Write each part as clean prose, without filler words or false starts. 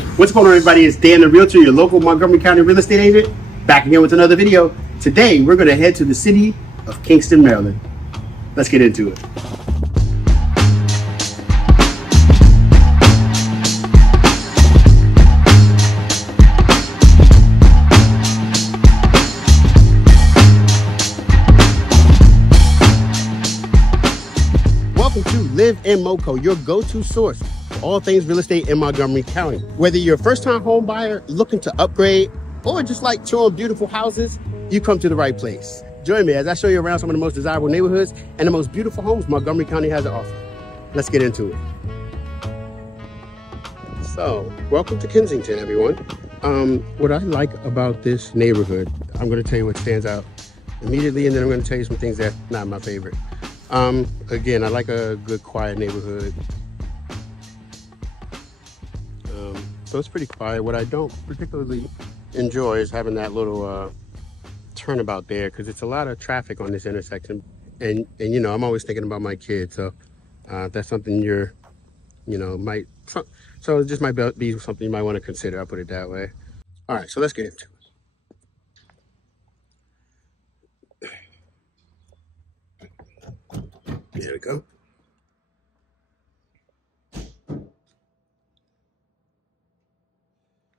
What's going on, everybody? It's Dan the Realtor, your local Montgomery County real estate agent, back again with another video. Today, we're going to head to the city of Kingston, Maryland. Let's get into it. Welcome to Live in Moco, your go-to source for all things real estate in Montgomery County. Whether you're a first-time home buyer looking to upgrade or just like touring beautiful houses, you come to the right place. Join me as I show you around some of the most desirable neighborhoods and the most beautiful homes Montgomery County has to offer. Let's get into it. So, welcome to Kensington, everyone. What I like about this neighborhood, I'm going to tell you what stands out immediately, and then I'm going to tell you some things that's not my favorite. Again, I like a good quiet neighborhood. So it's pretty quiet. What I don't particularly enjoy is having that little turnabout there, because it's a lot of traffic on this intersection. And you know, I'm always thinking about my kids. So that's something might, so it just might be something you might want to consider. I'll put it that way. All right, so let's get into it. There we go.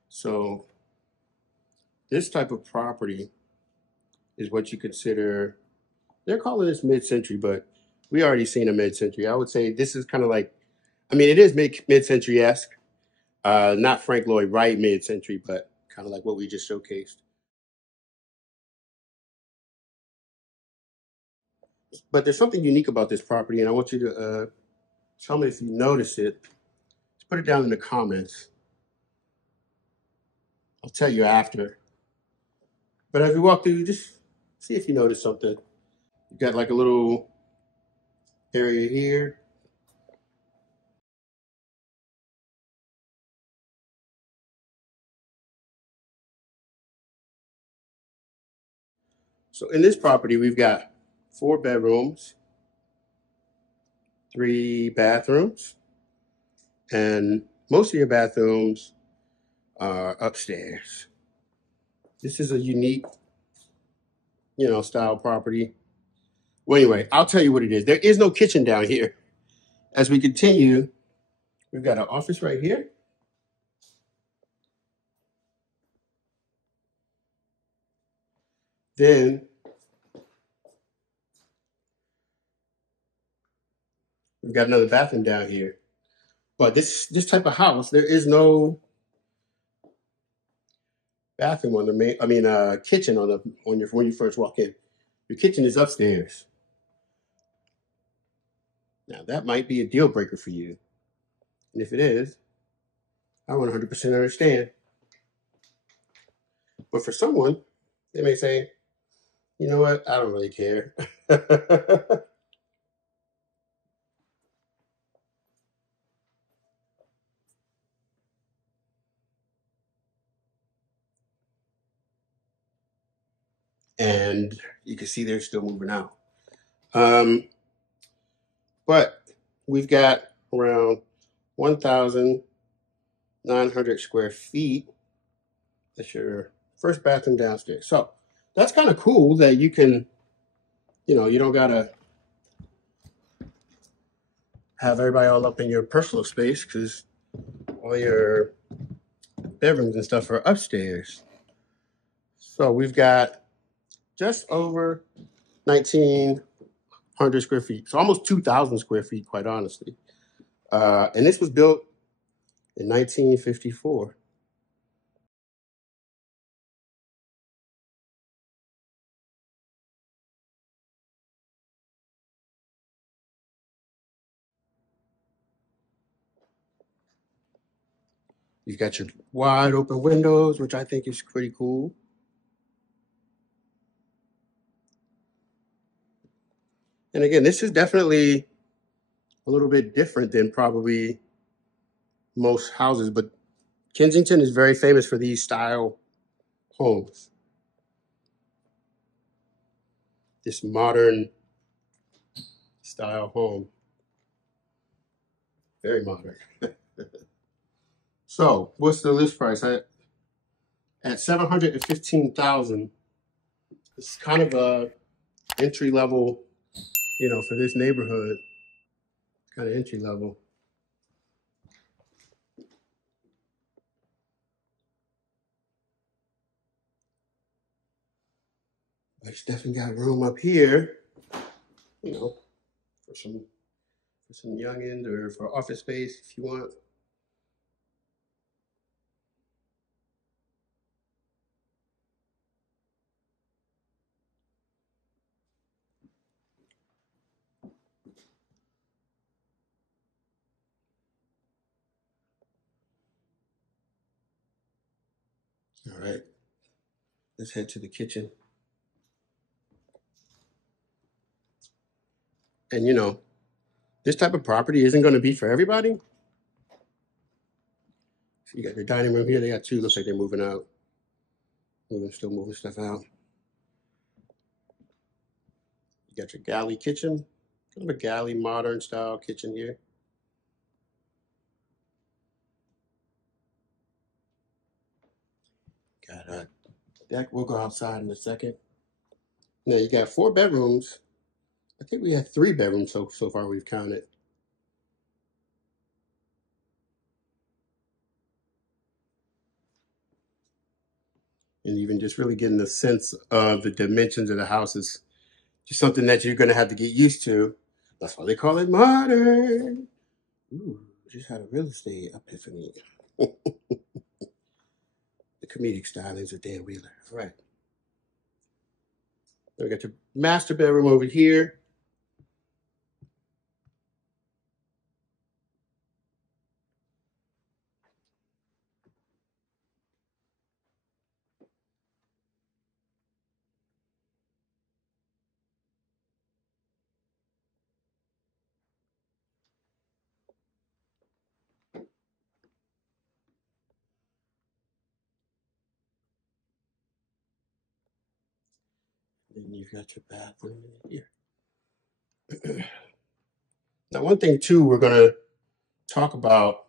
So this type of property is what you consider, they're calling this mid-century, but we already seen a mid-century. I would say this is kind of like, I mean, it is mid-century-esque, not Frank Lloyd Wright mid-century, but kind of like what we just showcased. But there's something unique about this property, and I want you to tell me if you notice it. Just put it down in the comments. I'll tell you after. But as we walk through, just see if you notice something. You've got like a little area here. So in this property, we've got 4 bedrooms, 3 bathrooms, and most of your bathrooms are upstairs. This is a unique, style property. Well, anyway, I'll tell you what it is. There is no kitchen down here. As we continue, we've got an office right here. Then we've got another bathroom down here. But this type of house, there is no bathroom on the main, kitchen when you first walk in. Your kitchen is upstairs. Now that might be a deal breaker for you. And if it is, I 100% understand. But for someone, they may say, you know what, I don't really care. And you can see they're still moving out. But we've got around 1,900 square feet. That's your first bathroom downstairs. So that's kind of cool that you can, you don't gotta have everybody all up in your personal space, because all your bedrooms and stuff are upstairs. So we've got just over 1,900 square feet. So almost 2,000 square feet, quite honestly. And this was built in 1954. You've got your wide open windows, which I think is pretty cool. And again, this is definitely a little bit different than probably most houses, but Kensington is very famous for these style homes. This modern style home. Very modern. So what's the list price? At 715,000. It's kind of a entry level, for this neighborhood, kind of entry level. But it's definitely got room up here, for some youngins or for office space if you want. All right, let's head to the kitchen. And this type of property isn't going to be for everybody. So you got your dining room here. They got two. Looks like they're moving out. Still moving stuff out. You got your galley kitchen. Kind of a galley modern style kitchen here. Got a deck. We'll go outside in a second. Now you got 4 bedrooms. I think we had 3 bedrooms so far we've counted. And even just really getting the sense of the dimensions of the house is just something that you're going to have to get used to. That's why they call it modern. Ooh, just had a real estate epiphany. The comedic stylings of Dan Wheeler. All right. Then we got your master bedroom over here. Then you've got your bathroom in here. Now, one thing too, we're gonna talk about.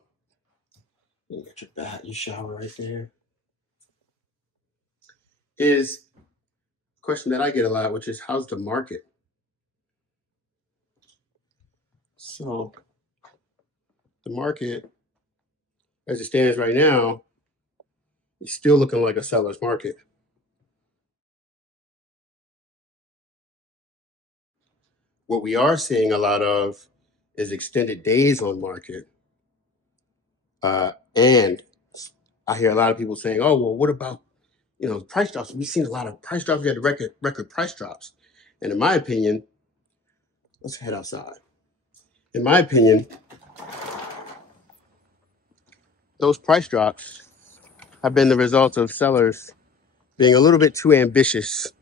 You got your bath, your shower right there. Is a question that I get a lot, which is how's the market? So, the market, as it stands right now, is still looking like a seller's market. What we are seeing a lot of is extended days on market. And I hear a lot of people saying, oh, well, what about, price drops? We've seen a lot of price drops. We had record price drops. And in my opinion, let's head outside. In my opinion, those price drops have been the result of sellers being a little bit too ambitious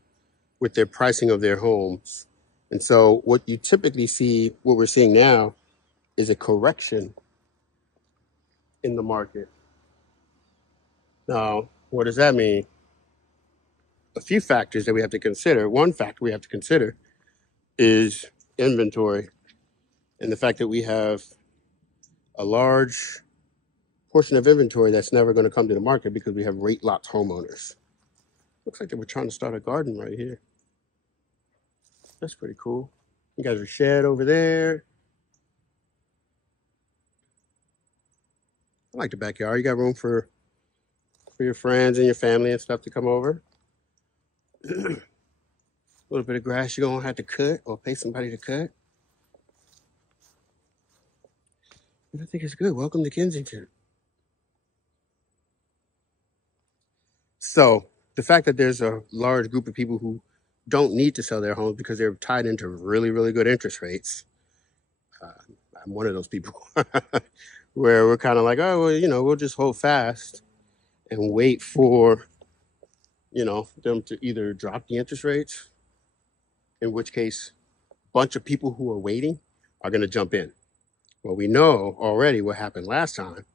with their pricing of their homes. And so what you typically see, what we're seeing now, is a correction in the market. Now, what does that mean? A few factors that we have to consider. One factor we have to consider is inventory and the fact that we have a large portion of inventory that's never going to come to the market because we have rate locked homeowners. Looks like they were trying to start a garden right here. That's pretty cool. You guys are shed over there. I like the backyard. You got room for your friends and your family and stuff to come over. A little bit of grass you're gonna have to cut or pay somebody to cut. But I think it's good. Welcome to Kensington. So the fact that there's a large group of people who don't need to sell their homes because they're tied into really, really good interest rates. I'm one of those people where we're kind of like, oh, well, we'll just hold fast and wait for, them to either drop the interest rates, in which case a bunch of people who are waiting are going to jump in. Well, we know already what happened last time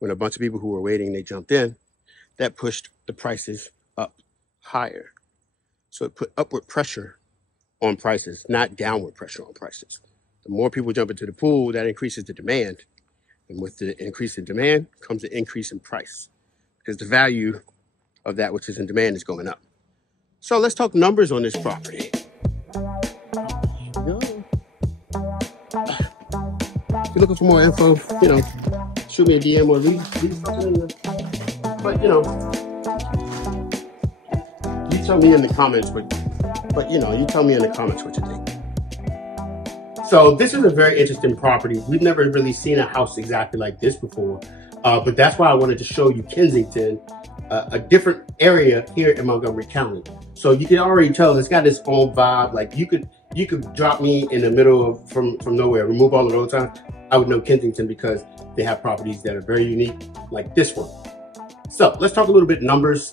when a bunch of people who were waiting, they jumped in. That pushed the prices up higher. So it put upward pressure on prices, not downward pressure on prices. The more people jump into the pool, that increases the demand. And with the increase in demand comes an increase in price because the value of that which is in demand is going up. So let's talk numbers on this property. If you're looking for more info, shoot me a DM or leave something in the, but you tell me in the comments you tell me in the comments what you think. So this is a very interesting property. We've never really seen a house exactly like this before, but that's why I wanted to show you Kensington, a different area here in Montgomery County. So you can already tell it's got its own vibe. Like you could drop me in the middle of from nowhere, remove all the road signs, I would know Kensington because they have properties that are very unique, like this one. So let's talk a little bit numbers.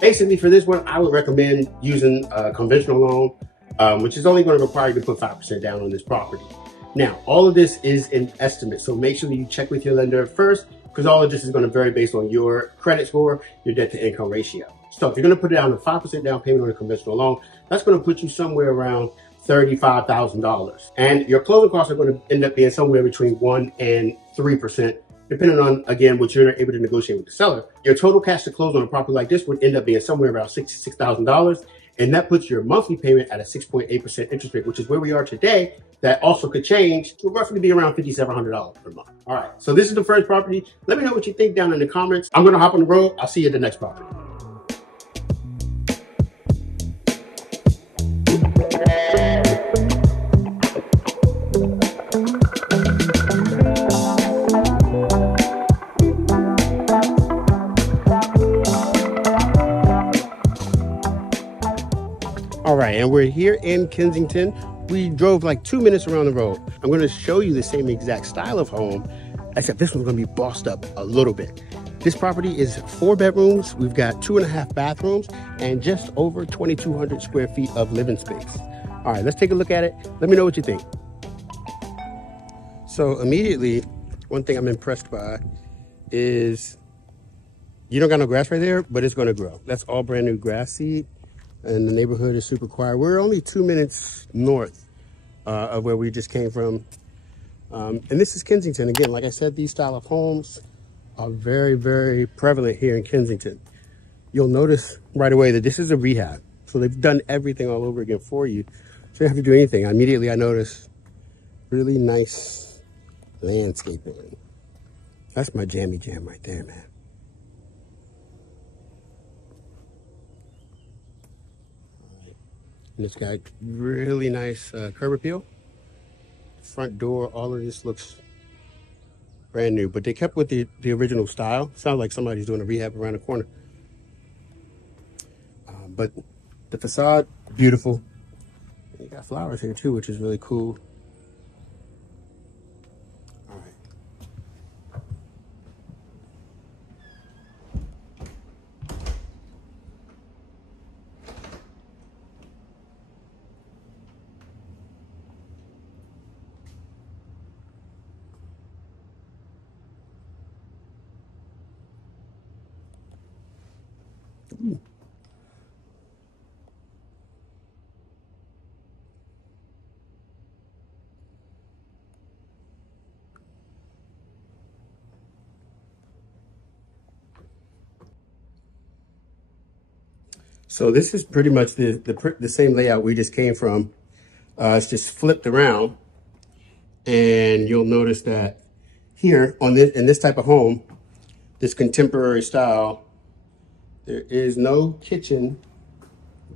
Basically for this one, I would recommend using a conventional loan, which is only going to require you to put 5% down on this property. Now, all of this is an estimate, so make sure that you check with your lender first, because all of this is going to vary based on your credit score, your debt to income ratio. So if you're going to put down a 5% down payment on a conventional loan, that's going to put you somewhere around $35,000. And your closing costs are going to end up being somewhere between 1% and 3%, depending on, again, what you're able to negotiate with the seller. Your total cash to close on a property like this would end up being somewhere around $66,000. And that puts your monthly payment at a 6.8% interest rate, which is where we are today. That also could change to roughly be around $5,700 per month. All right, so this is the first property. Let me know what you think down in the comments. I'm gonna hop on the road. I'll see you at the next property. All right, and we're here in Kensington. We drove like 2 minutes around the road. I'm gonna show you the same exact style of home, except this one's gonna be bossed up a little bit. This property is 4 bedrooms. We've got 2.5 bathrooms and just over 2,200 square feet of living space. All right, let's take a look at it. Let me know what you think. So immediately, one thing I'm impressed by is you don't got no grass right there, but it's gonna grow. That's all brand new grass seed. And the neighborhood is super quiet. We're only 2 minutes north of where we just came from. And this is Kensington. Again, like I said, these style of homes are very, very prevalent here in Kensington. You'll notice right away that this is a rehab. So they've done everything all over again for you. So you don't have to do anything. Immediately I noticed really nice landscaping. That's my jammy jam right there, man. And it's got really nice curb appeal. Front door, all of this looks brand new, but they kept with the original style. Sounds like somebody's doing a rehab around the corner. But the facade, beautiful. You got flowers here too, which is really cool. All right. So this is pretty much the same layout we just came from. It's just flipped around, and you'll notice that here on this in this type of home, this contemporary style, there is no kitchen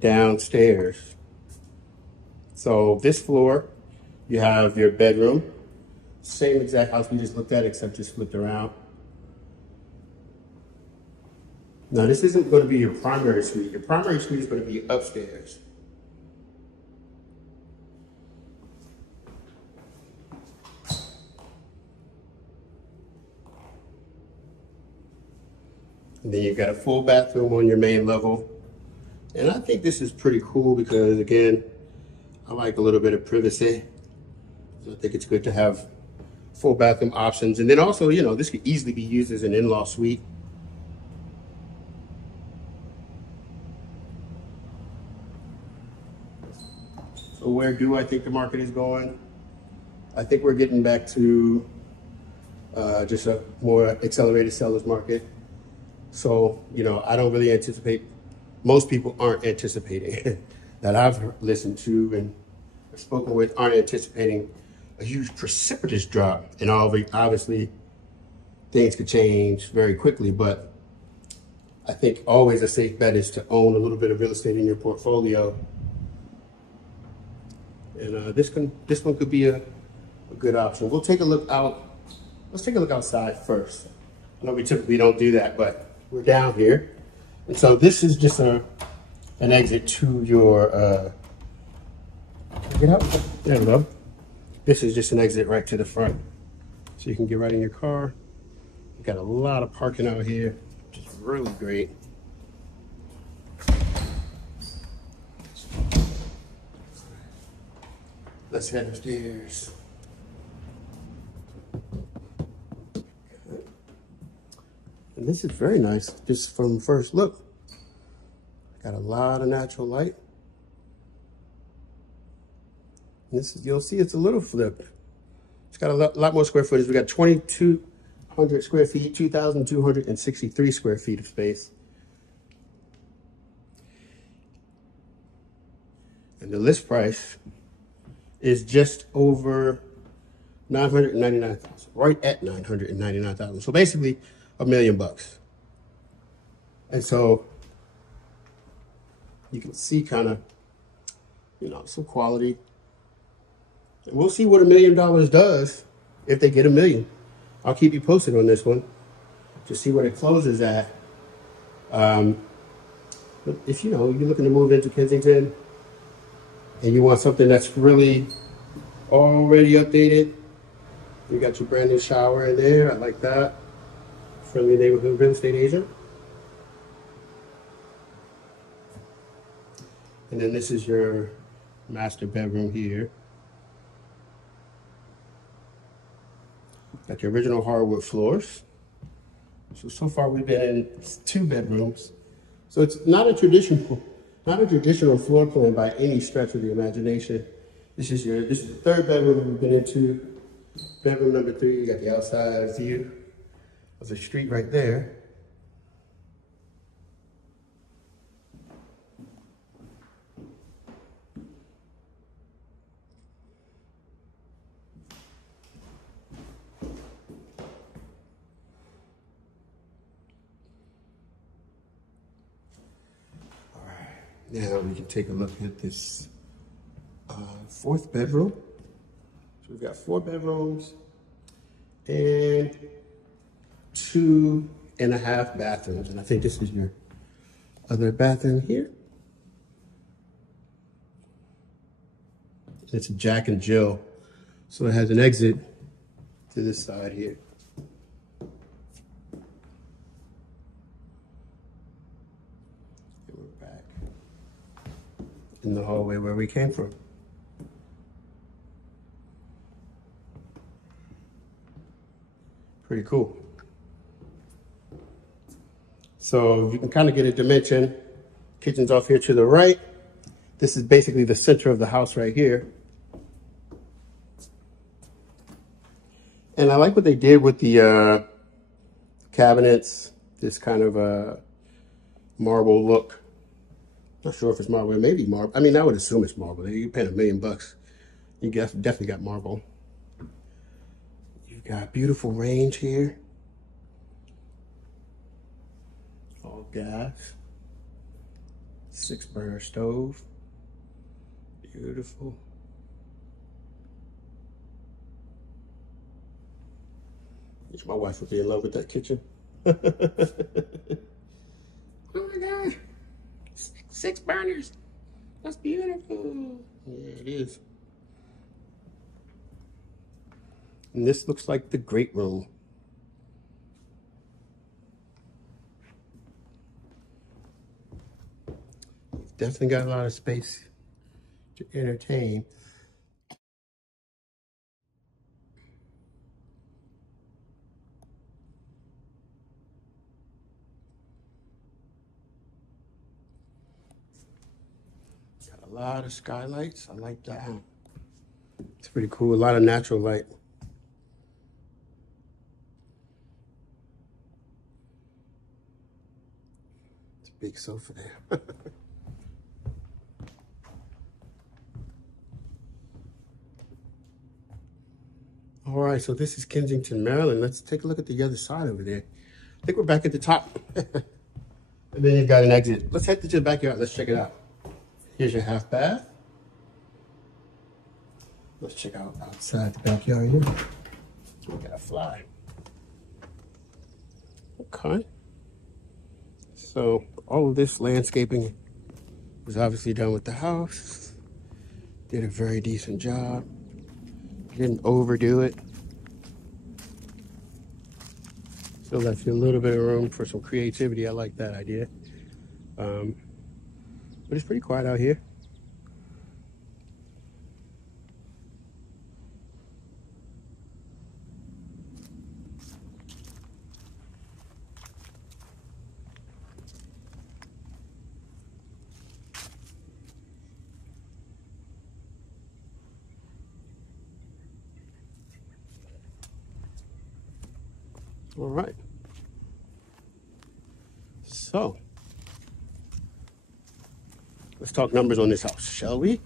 downstairs. So this floor, you have your bedroom, same exact house we just looked at, except just flipped around. Now, this isn't going to be your primary suite. Your primary suite is going to be upstairs. And then you've got a full bathroom on your main level. And I think this is pretty cool because, again, I like a little bit of privacy. I think it's good to have full bathroom options. And then also, you know, this could easily be used as an in-law suite. So where do I think the market is going? I think we're getting back to just a more accelerated seller's market. So, you know, I don't really anticipate, most people aren't anticipating that I've listened to and spoken with aren't anticipating a huge precipitous drop. And obviously things could change very quickly, but I think always a safe bet is to own a little bit of real estate in your portfolio. And this one could be a good option. We'll take a look out. Let's take a look outside first. I know we typically don't do that, but we're down here. And so this is just an exit to your, get out, there we go. This is just an exit right to the front. So you can get right in your car. We've got a lot of parking out here, which is really great. Let's head upstairs. And this is very nice, just from first look. Got a lot of natural light. And this is, you'll see it's a little flipped. It's got a lot more square footage. We got 2,200 square feet, 2,263 square feet of space. And the list price is just over $999,000, right at $999,000. So basically $1 million. And so you can see kind of, you know, some quality. And we'll see what $1 million does if they get $1 million. I'll keep you posted on this one to see what it closes at. But if, you know, you're looking to move into Kensington and you want something that's really already updated, you got your brand new shower in there. I like that. Friendly neighborhood real estate agent. And then this is your master bedroom here. Got your original hardwood floors. So far we've been in 2 bedrooms. So it's not a traditional floor plan by any stretch of the imagination. This is the 3rd bedroom we've been into. Bedroom number 3, you got the outside view of the street right there. All right, now we can take a look at this 4th bedroom. So we've got 4 bedrooms and 2.5 bathrooms. And I think this is your other bathroom here. It's a Jack and Jill. So it has an exit to this side here. And we're back in the hallway where we came from. Pretty cool. So you can kind of get a dimension. Kitchen's off here to the right. This is basically the center of the house right here. And I like what they did with the cabinets, this kind of marble look. Not sure if it's marble, it may be marble. I mean, I would assume it's marble. You pay $1 million. You definitely got marble. Got beautiful range here. All gas. 6-burner stove. Beautiful. Wish my wife would be in love with that kitchen. Oh my God. 6 burners. That's beautiful. Yeah, it is. And this looks like the great room. Definitely got a lot of space to entertain. Got a lot of skylights. I like that. It's pretty cool. A lot of natural light. Big sofa there. All right, so this is Kensington, Maryland. Let's take a look at the other side over there. I think we're back at the top. And then you've got an exit. Let's head to the backyard. Let's check it out. Here's your half bath. Let's check out outside the backyard here. We got a fly. Okay. So all of this landscaping was obviously done with the house. Did a very decent job. Didn't overdo it. Still left you a little bit of room for some creativity. I like that idea. But it's pretty quiet out here. All right. So, let's talk numbers on this house, shall we?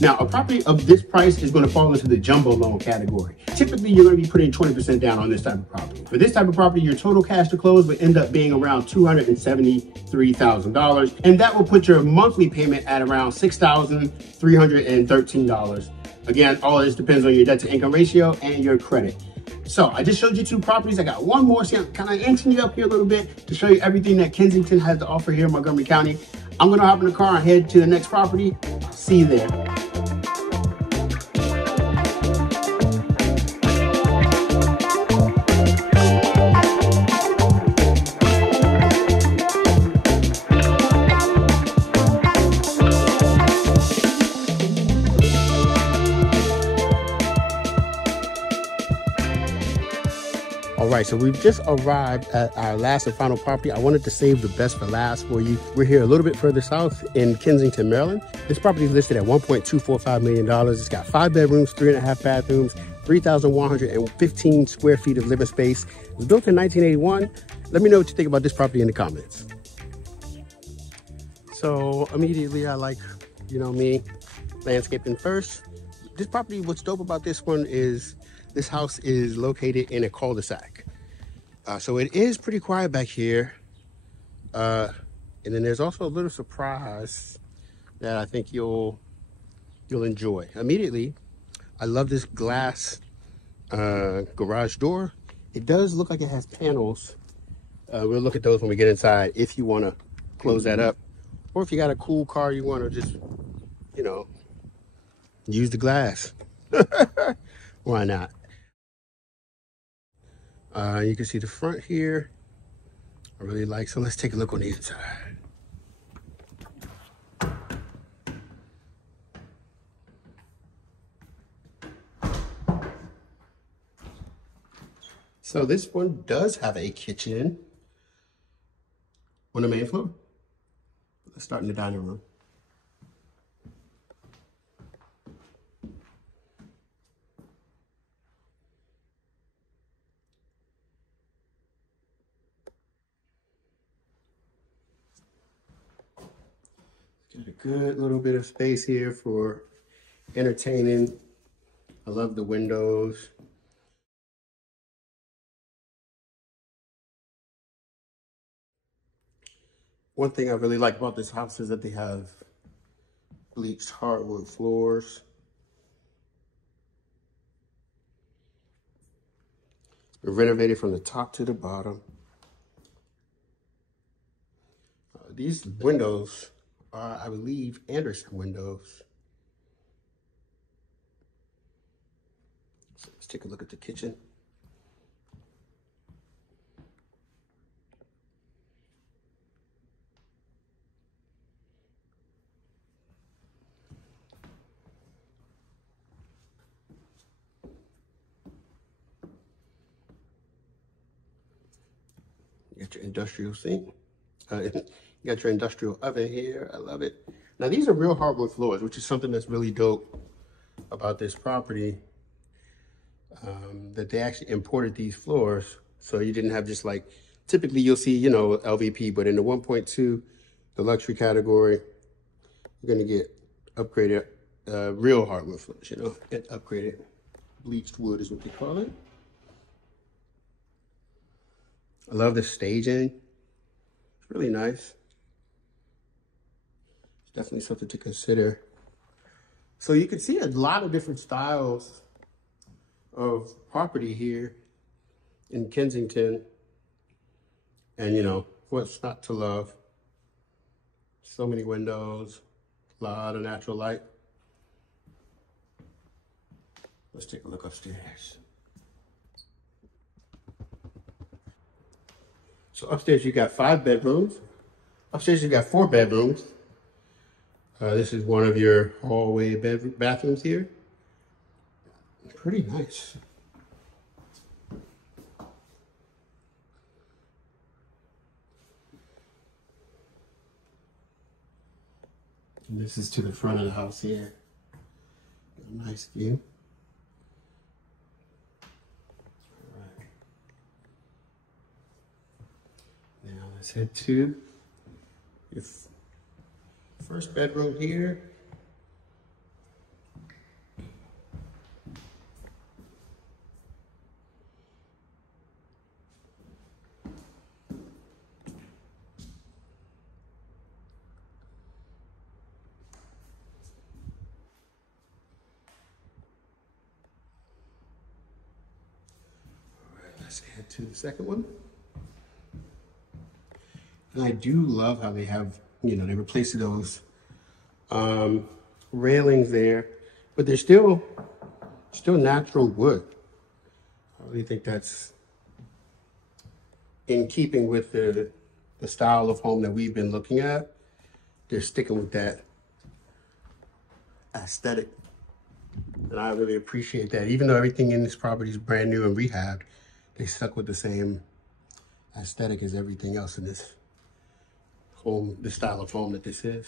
Now, a property of this price is going to fall into the jumbo loan category. Typically, you're going to be putting 20% down on this type of property. For this type of property, your total cash to close would end up being around $273,000, and that will put your monthly payment at around $6,313. Again, all of this depends on your debt to income ratio and your credit. So I just showed you two properties. I got one more. See, I'm kind of inching you up here a little bit to show you everything that Kensington has to offer here in Montgomery County. I'm going to hop in the car and head to the next property. See you there. All right, so we've just arrived at our last and final property. I wanted to save the best for last for you. We're here a little bit further south in Kensington, Maryland. This property is listed at $1.245 million. It's got 5 bedrooms, 3.5 bathrooms, 3,115 square feet of living space. It was built in 1981. Let me know what you think about this property in the comments. So immediately I like, you know me, landscaping first. This property, what's dope about this one is this house is located in a cul-de-sac. So it is pretty quiet back here. And then there's also a little surprise that I think you'll enjoy. Immediately, I love this glass garage door. It does look like it has panels. We'll look at those when we get inside if you want to close that up. Or if you got a cool car, you want to just, you know, use the glass. Why not? You can see the front here. I really like, so let's take a look on the inside. So this one does have a kitchen on the main floor. Let's start in the dining room. Got a good little bit of space here for entertaining. I love the windows. One thing I really like about this house is that they have bleached hardwood floors. It's been renovated from the top to the bottom. These windows are, I believe, Anderson windows. So let's take a look at the kitchen. You got your industrial sink. You got your industrial oven here. I love it. Now, these are real hardwood floors, which is something that's really dope about this property. That they actually imported these floors, so you didn't have just like Typically you'll see, you know, LVP, but in the 1.2, the luxury category, you're gonna get upgraded, real hardwood floors, you know, and upgraded bleached wood is what they call it. I love the staging. It's really nice. It's definitely something to consider. So you can see a lot of different styles of property here in Kensington. And you know, what's not to love? So many windows, a lot of natural light. Let's take a look upstairs. So upstairs you got 5 bedrooms. Upstairs you got 4 bedrooms. This is one of your hallway bathrooms here. Pretty nice. And this is to the front of the house here. A nice view. All right. Now let's head to your first bedroom here. Let's head to the second one. And I do love how they have, you know, they replaced those railings there, but they're still natural wood. I really think that's in keeping with the style of home that we've been looking at. They're sticking with that aesthetic. And I really appreciate that. Even though everything in this property is brand new and rehabbed, they stuck with the same aesthetic as everything else in this home, the style of home that this is.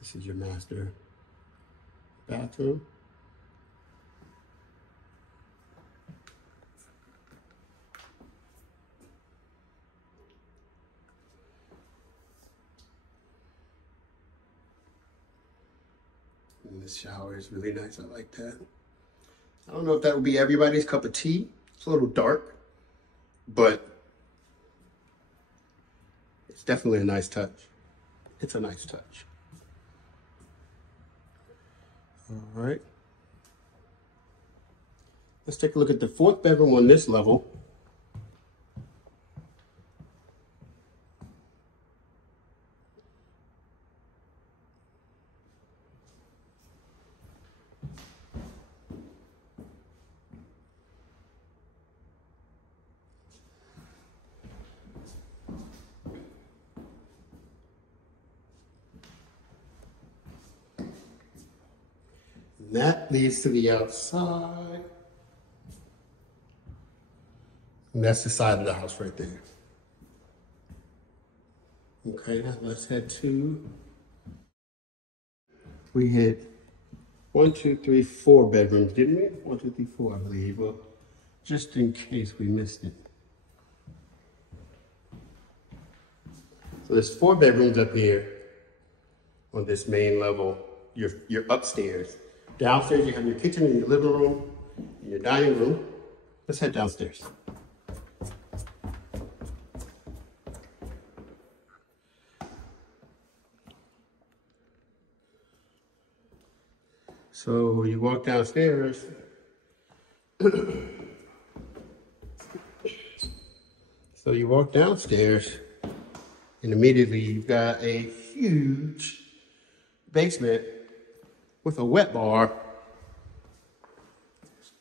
This is your master bathroom. And this shower is really nice. I like that. I don't know if that would be everybody's cup of tea. It's a little dark, but it's definitely a nice touch. It's a nice touch. All right. Let's take a look at the 4th bedroom on this level. And that leads to the outside. And that's the side of the house right there. Okay, now let's head to, we hit 1, 2, 3, 4 bedrooms, didn't we? 1, 2, 3, 4, I believe. Well, just in case we missed it. So there's 4 bedrooms up here on this main level. You're upstairs. Downstairs, you have your kitchen and your living room and your dining room. Let's head downstairs. So you walk downstairs. So you walk downstairs and immediately you've got a huge basement with a wet bar,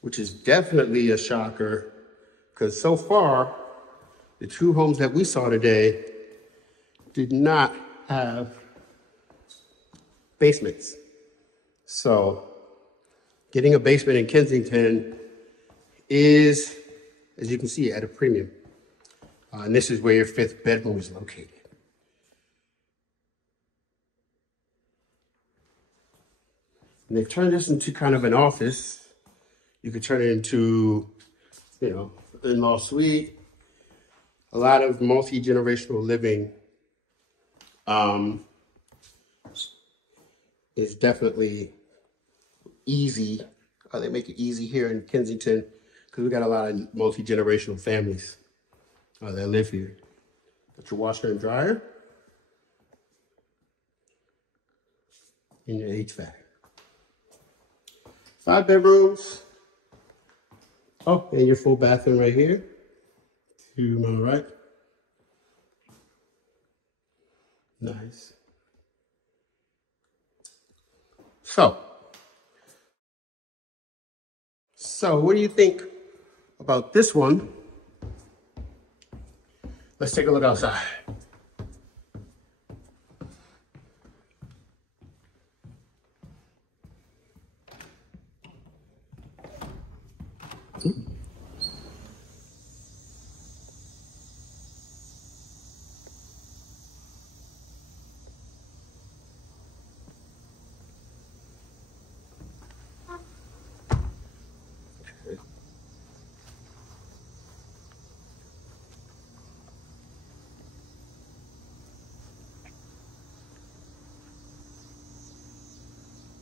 which is definitely a shocker because so far, the 2 homes that we saw today did not have basements. So getting a basement in Kensington is, as you can see, at a premium. And this is where your 5th bedroom is located. And they've turned this into kind of an office. You could turn it into you know, in-law suite. A lot of multi-generational living is definitely easy. They make it easy here in Kensington because we got a lot of multi-generational families that live here. Got your washer and dryer and your HVAC. 5 bedrooms. Oh, and your full bathroom right here to my right. Nice. So what do you think about this one? Let's take a look outside.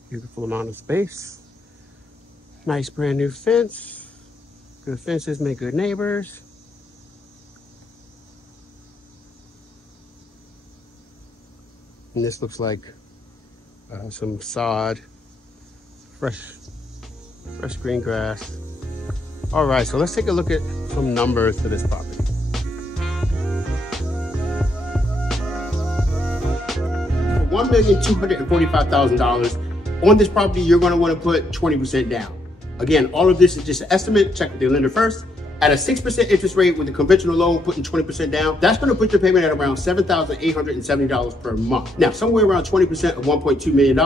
Beautiful amount of space. Nice brand new fence. Good fences make good neighbors. And this looks like some sod, fresh green grass. All right, so let's take a look at some numbers for this property. For $1,245,000 on this property, you're going to want to put 20% down. Again, all of this is just an estimate. Check with your lender first. At a 6% interest rate with a conventional loan, putting 20% down, that's going to put your payment at around $7,870 per month. Now, somewhere around 20% of $1.2 million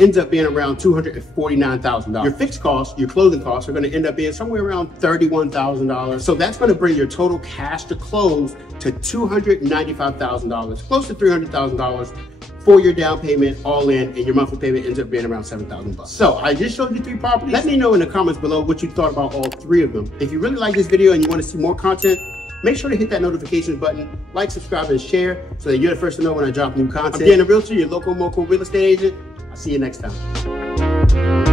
ends up being around $249,000. Your fixed costs, your closing costs, are going to end up being somewhere around $31,000. So that's going to bring your total cash to close to $295,000, close to $300,000 for your down payment, all in, and your monthly payment ends up being around $7,000. So I just showed you 3 properties. Let me know in the comments below what you thought about all 3 of them. If you really like this video and you want to see more content, make sure to hit that notifications button, like, subscribe, and share so that you're the first to know when I drop new content. I'm Dan the Realtor, your local Moco real estate agent. I'll see you next time.